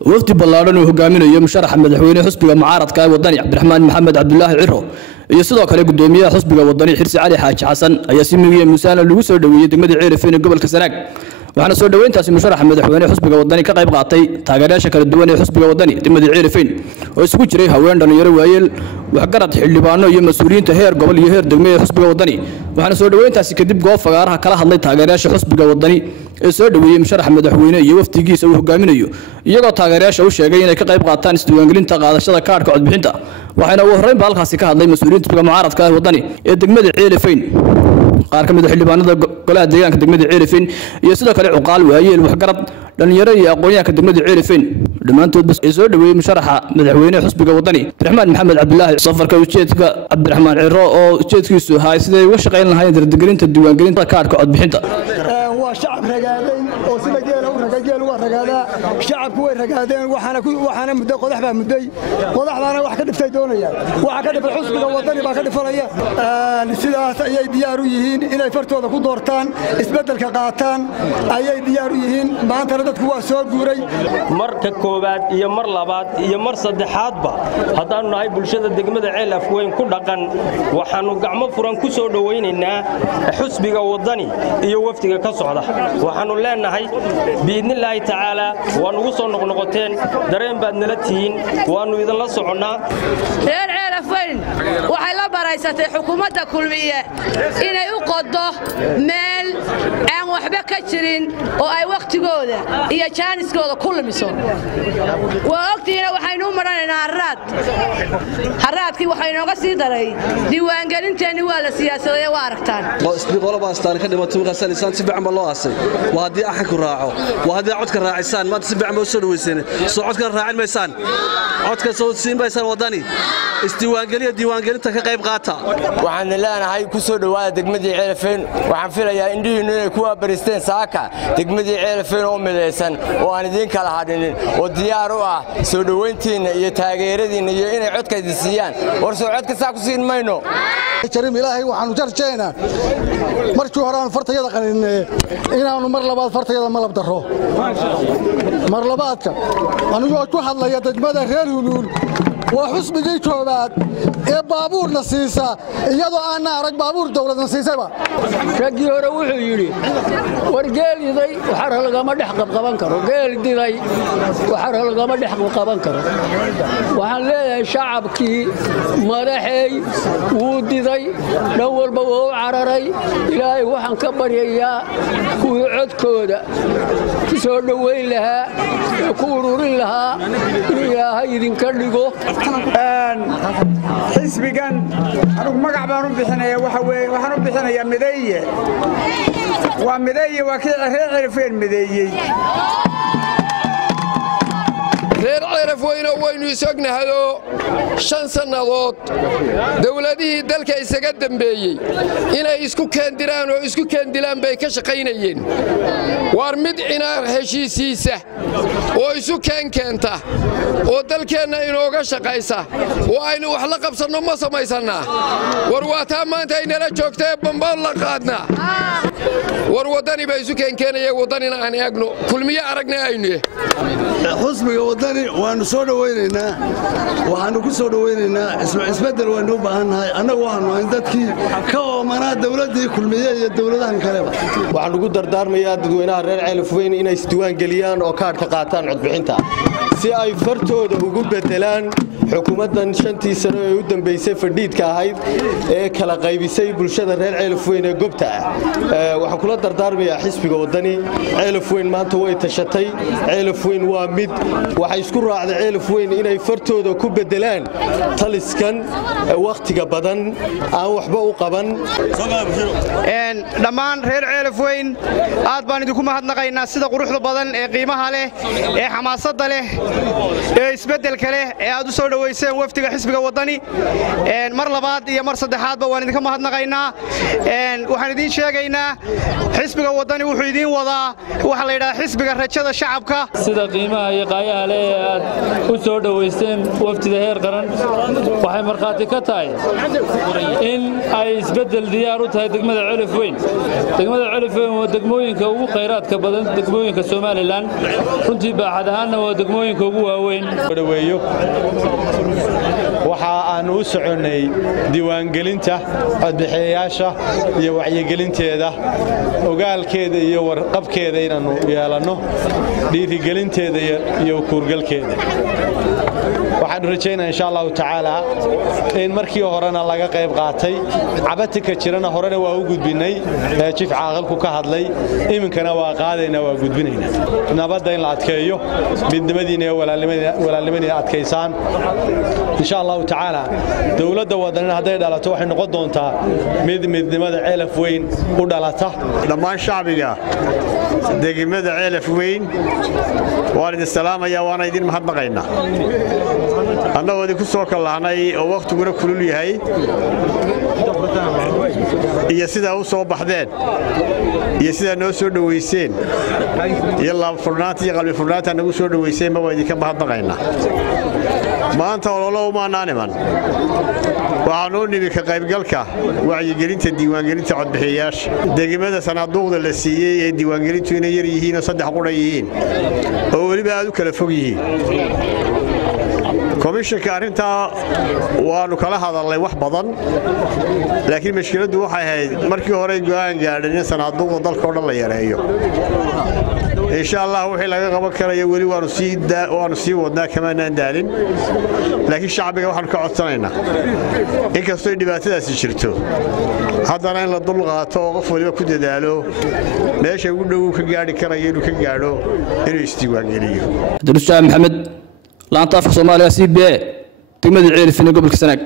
وفد بلارن وهجامينه مشرح مدحوينه حسبي معارض كاي ودني عبد الرحمن محمد عبد الله عرو iyo sidoo kale gudoomiyaha xusbiga wadani xirsi cali xaaji xasan ayaa si miyiga musaana lagu soo dhaweeyay degmada Ceelafeen ee gobolka Sanaag waxaana soo dhaweyntaasi musharax madaxweyne xusbiga wadani ka qayb qaatay taageerayaasha kala duwan ee xusbiga wadani degmada Ceelafeen oo isugu jiray haween dhalinyaro waayeel wax garad xildhibaano iyo mas'uuliyiinta heer gobol iyo heer degmada xusbiga wadani waxaana soo dhaweyntaasi kadib goob fagaaraha kala hadlay taageerayaasha xusbiga wadani ee soo dhaweeyay musharax madaxweyne iyo waftigiisa uu hogaaminayo iyagoo taageerayaasha u sheegay inay ka qayb qaataan isdiiwaangelinta qaadashada kaarka codbixinta waxaana uu horreyn halkaasi ka hadlay mas'uuliyiinta xusbiga mucaaradka ah wadani ee degmada Ceelafeen qaar kamid ah xildhibaanada golaha deegaanka degmada Ceelafeen iyo sidoo kale cuqaal waayeel wax garad dhalinyaro iyo aqoonyahanka degmada Ceelafeen dhamaantood bas ay soo dhaweeyay musharaxa madaxweyne xusbiga wadani Abdiraxmaan Maxamed Cabdullaahi safarka ujeedka Abdiraxmaan Ciro oo ujeedkiisu ahaa sidii uga shaqeyn lahaayeen dardargelinta diiwaangelinta kaarka codbixinta waa shacab ragaaday oo sida geel uga ragaada shacabku way ragaadeen waxaana muddo qodax baa mudday qodaxdaana wax ka dhiftay doonayaan waxa ka dhifay xusbiga wadani baa ka dhifanaya sidaas ayay diyaar u yihiin inay fartooda ku doortaan isbedelka qaataan ayay diyaar u yihiin maanta dadku waa soo guuray marka koobaad iyo mar labaad iyo mar saddexaadba hadaan nahay bulshada degmada Ceelafeen ku dhaqan waxaanu gacmo furan ku soo dhaweynaynaa xusbiga wadani iyo waftiga ka socda waxaanu leenahay biidnillaahi tacaala waan ugu soo noqnoqoteen dareen baad nala tihiin waanu idin la soconaa reer Ceelafeen waxay la baraysatay xukuumadda kulmiye inay u qodo meel aan waxba ka jirin oo ay waqtigooda iyo jaaniskooda ku lumiso waa ogtiina waxaynu maranaynaa haraadkii waxay nooga sii daray diiwaangelinteeni waa la siyaasadeeyay waa aragtaan qolaba astaan ka dhimato qasalisan si fiican loo aasay waa hadii axad ku raaco waa hadii codka raacisaan ma si fiican soo dhaweyseen soo codka raacin maysaan codka soo siin maysaan wadani diiwaangelinta ka qayb qaata waxaan leenahay ku soo dhawaada degmadii Ceelafeen waxaan filayaa indhihiinu inay ku wabaristeen saaka degmadii Ceelafeen oo midaysan oo aan idin kala hadhinin oo diyaar u ah soo dhaweyntiina iyo taageeradiina iyo inay codka idin siiyaan war soo codka saa ku siin mayno karim ilaahay waxaanu jarjeynaa markii hore aan fartayada qaninay inaanu mar labaad fartayada malab daro mar labaadka anigu ku hadlaya degmada reer Huluul waa xusbigii koobaad ee baabuurna siisa iyadoo aan arag baabuur dawladna siisayba ragii hore wuxuu yiri war geeliday waxa lagama dhex qaban karo geeliday waxa lagama dhex qaban karo waxaan leeyahay shacabkii madaxay wuu diday dhan walba wuu cararay ilaahay waxaan ka baryayaa kuwii codkooda soo dhaweyn lahaa ku ururin lahaa ilaahay idinka dhigo xisbigan anigu magac baan u bixinayaa waxaan u bixinayaa mideeye waa kii reer Ceelafeen mideeyay reer Ceelafeen waynu isagnahay 5 sanadood dawladihii dalka isaga dambeeyay inay isku keendiraan oo isku keendilaan bay ka shaqeynayeen war mid inaar heshiisiisa oo isu keenta oo dalkeena inooga shaqeysa oo aynu wax la qabsano ma samaysana war waata maanta inala joogtay bambal la qaadna war wadani bay isu keenayeen wadanina aan eegno kulmiye aragna aynu xusbiga wadani waanu soo dhaweynaynaa waxaanu ku soo dhaweynaynaa isbedel waanu u baahanahay annagu waxaanu dadkii ka oomanaa dawladii kulmiye iyo dawladahan kaleba waxaan ugu dardaarmayaa dadweynaha reer Ceelafeen inay isdiiwaan geliyaan oo kaarka qaataan codbixinta si ay fartooda ugu bedelaan xukuumadan 5 sano ee u dambeysay fadhiidka ahayd ee kala qaybisay bulshada reer Ceelafeen ee gobta waxaan kula dardaarmayaa xisbiga wadani Ceelafeen maanta way tashatay Ceelafeen waa mid waxay isku raacday Ceelafeen inay fartooda ku bedelaan taliskan waqtiga badan aan waxba u qaban dhammaan reer Ceelafeen aad baan idinku mahadnaqaynaa sida quruxda badan ee qiimaha leh ee xamaasadda leh ee isbedelka leh ee aad u soo dhaweyseen wafdiga xisbiga wadani mar labaad iyo mar saddexaadba waan idinka mahadnaqaynaa waxaan idin sheegaynaa xisbiga wadani wuxuu idin wadaa waxa la yiraahdaa xisbiga rajada shacabka sida qiimaha iyo qaayaha leh aad u soo dhaweysteen wafdiga heer qaran waxay markhaati ka tahay in ay isbedel diyaar u tahay degmada Ceelafweyn waa degmooyinka ugu khayraadka badan degmooyinka Soomaaliland runtii baaxad ahaanna waa degmooyinka ugu waaweyn dhaweeyo waxa aan u soconay diiwaangelinta codbixiyayaasha iyo wacyigelinteeda ogaalkeeda iyo warqabkeeda inaanu yeelano dhiirigelinteeda iyo kuurgalkeeda waxaan rajaynayaa insha Allah taala in markii horena laga qayb qaatay cabatika jirana horena waa u gudbinay chief caaqilku ka hadlay iminkana waa qaadayna waa gudbinayna nabadda in la adkeeyo midnimadiina iyo walaalnimadiina adkeysaan insha Allah taala dawladda wadana haday dhalato waxay noqon doontaa midnimada Ceelafweyn u dhalata dhammaan shacbiga degmada Ceelafweyn waan idin salaamaya waana idin mahadnaqaynaa annagoo idinku soo kalaanay oo waqtiguna kulul yahay iyo sidaa u soo baxdeen iyo sidaa noo soo dhaweyseen iyo laab furnaanta iyo qalbi furnaanta nagu soo dhaweyseen ma waa idinka mahadnaqaynaa maanta ololo uma naaniman waxaan u nimi ka qaybgalka wacyigelinta diiwaangelinta codbixiyayaasha degmada sanaaduuqda la siiyey ee diiwaangelintu inay yar yihiin oo saddex qura yihiin oo weliba aad u kala fog yihiin komishanka arrintaa waanu kala hadalnay wax badan laakiin mashkiladdu waxay ahayd markii hore go'aan gaadhay in sanaaduuqda dalka oo dhan la yareeyo insha Allah wixii laga qaban karayo weli waanu sii wadnaa kamaanaan daalin laakiin shacbiga waxaan ka codsanaynaa inkastoo ay dhibaatadaasi jirto haddana in la dul qaato oo qof waliba ku dadaalo meesha ugu dhow ka gaadhi karayo inuu ka gaadho inuu isdiiwaangeliyo Abdulrashaad Maxamed laanta afka Soomaaliya CBA degmada Ceelafweyn gobolka Sanaag